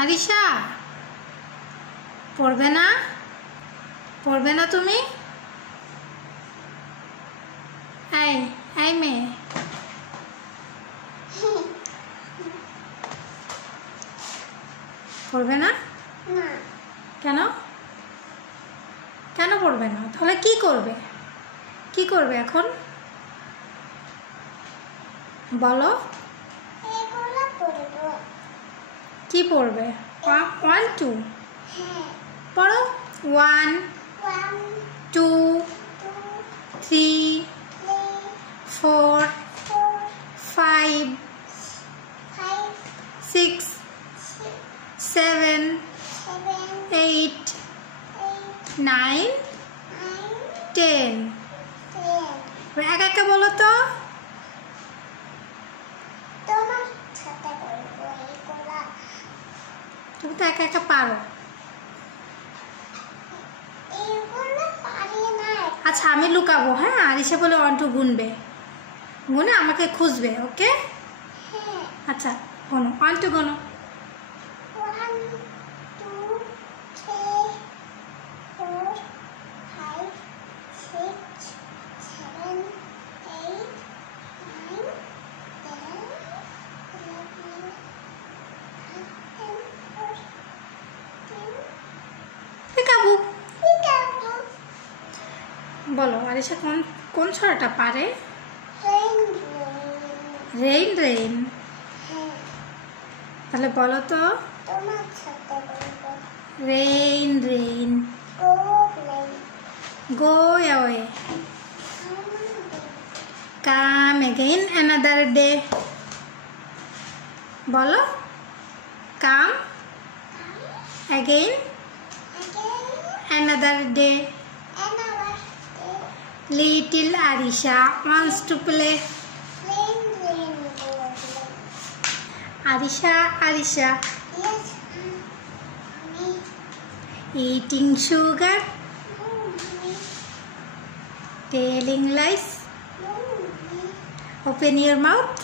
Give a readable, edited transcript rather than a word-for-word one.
আরিশা পড়বে না? পড়বে না তুমি? এই এই মেয়ে, পড়বে না? কেন? কেন পড়বে না? তাহলে কি করবে? কি করবে এখন বলো? কি পড়বে? 1 2 পড়ো। 1 2 3 4 5 6 7 8 9 10 একা একা বলো তো। তুমি তো একা একা পারো। আচ্ছা আমি লুকাবো, হ্যাঁ? আরিশা বলে 1 2 গুনবে, গুনে আমাকে খুঁজবে, ওকে? আচ্ছা গোনো, 1 2 গোনো। 1 2 3 4 5 6 7 8 9 10 11 পিকাবু বলো আরিশা কোন কোন ছড়াটা পারে? Rain rain. তাহলে বলো তো। Rain rain. Go away. Come again another day. বলো। Come again another day. Little Arisha wants to play. Arisha, Arisha. Yes, Eating sugar. Telling lies. Open your mouth.